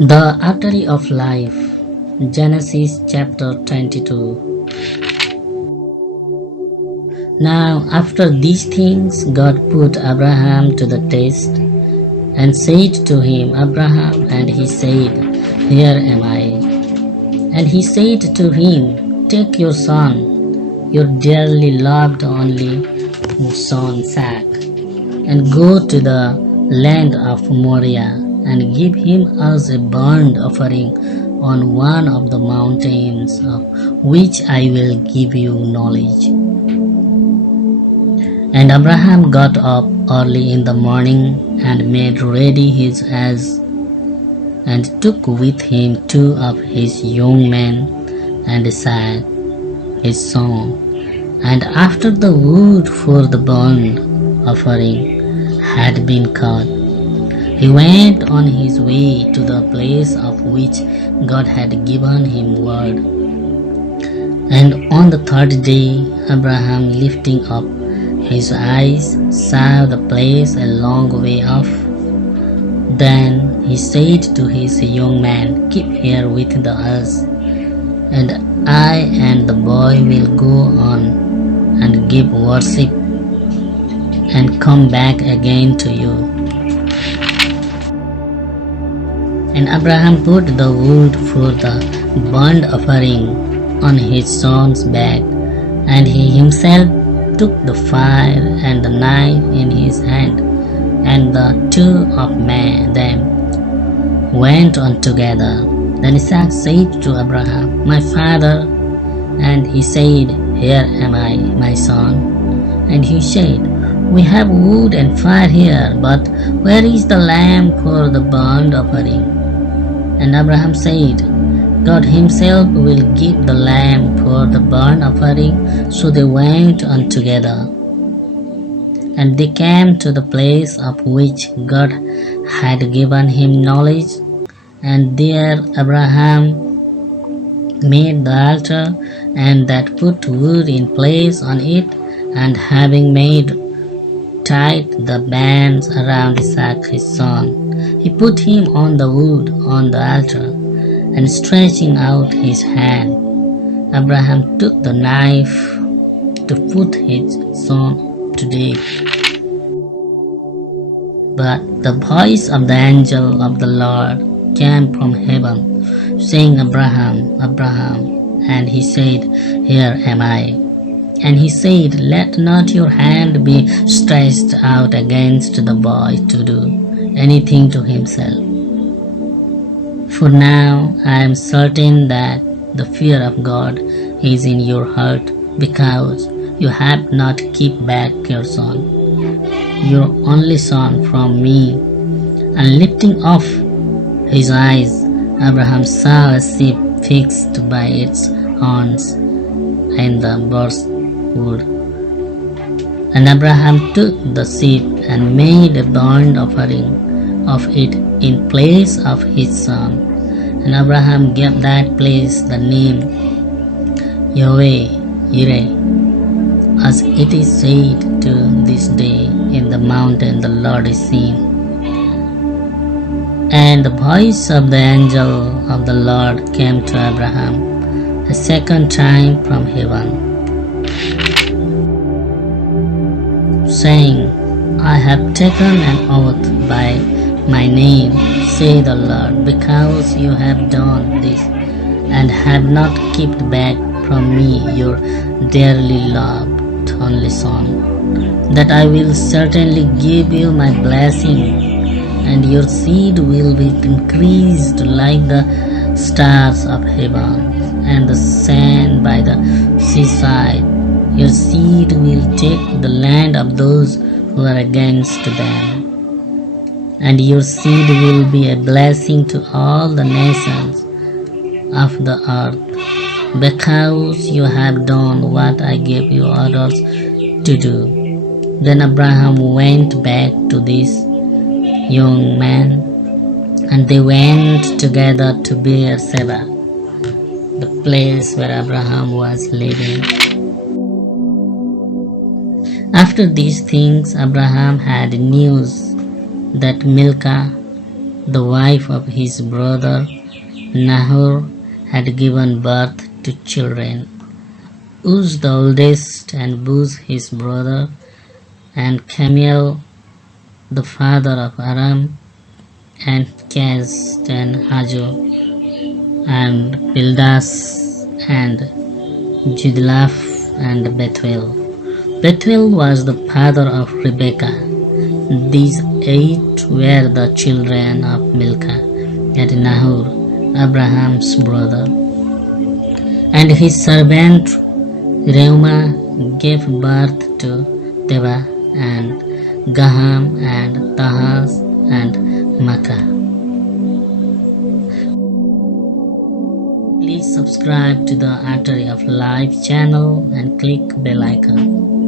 The artery of life, Genesis chapter 22. Now after these things God put Abraham to the test, and said to him, Abraham, and he said, Here am I. And he said to him, Take your son, your dearly loved only son Isaac, and go to the land of Moriah, and give him as a burnt offering on one of the mountains of which I will give you knowledge. And Abraham got up early in the morning and made ready his ass, and took with him 2 of his young men and Isaac his son. And after the wood for the burnt offering had been cut, he went on his way to the place of which God had given him word. And on the 3rd day, Abraham, lifting up his eyes, saw the place a long way off. Then he said to his young man, Keep here with the ass, and I and the boy will go on and give worship, and come back again to you. And Abraham put the wood for the burnt offering on his son's back, and he himself took the fire and the knife in his hand, and the 2 of them went on together. Then Isaac said to Abraham, My father. And he said, Here am I, my son. And he said, We have wood and fire here, but where is the lamb for the burnt offering? And Abraham said, God himself will give the lamb for the burnt offering. So they went on together. And they came to the place of which God had given him knowledge. And there Abraham made the altar, and that put wood in place on it, and having made tight the bands around Isaac his son, he put him on the wood on the altar, and stretching out his hand, Abraham took the knife to put his son to death. But the voice of the angel of the Lord came from heaven, saying, Abraham, Abraham. And he said, Here am I. And he said, Let not your hand be stretched out against the boy to do anything to himself. For now I am certain that the fear of God is in your heart, because you have not kept back your son, your only son, from me. And lifting off his eyes, Abraham saw a sheep fixed by its horns in the brushwood. And Abraham took the sheep and made a burnt offering of it in place of his son. And Abraham gave that place the name य-२२, as it is said to this day, In the mountain the Lord is seen. And the voice of the angel of the Lord came to Abraham a second time from heaven, saying, I have taken an oath by my name, say the Lord, because you have done this, and have not kept back from me your dearly loved only son, that I will certainly give you my blessing, and your seed will be increased like the stars of heaven and the sand by the seaside. Your seed will take the land of those who are against them, and your seed will be a blessing to all the nations of the earth, because you have done what I gave you orders to do. Then Abraham went back to this young man, and they went together to Beersheba, the place where Abraham was living. After these things, Abraham had news that Milcah, the wife of his brother Nahor, had given birth to children. Uz the oldest, and Buz his brother, and Camiel the father of Aram, and Kaz and Hajo, and Pildas, and Jidlaph, and Bethuel. Bethuel was the father of Rebekah. These 8 were the children of Milcah and Nahor, Abraham's brother. And his servant Reumah gave birth to Teba and Gaham and Tahaz and Makkah. Please subscribe to the Artery of Life channel and click bell icon.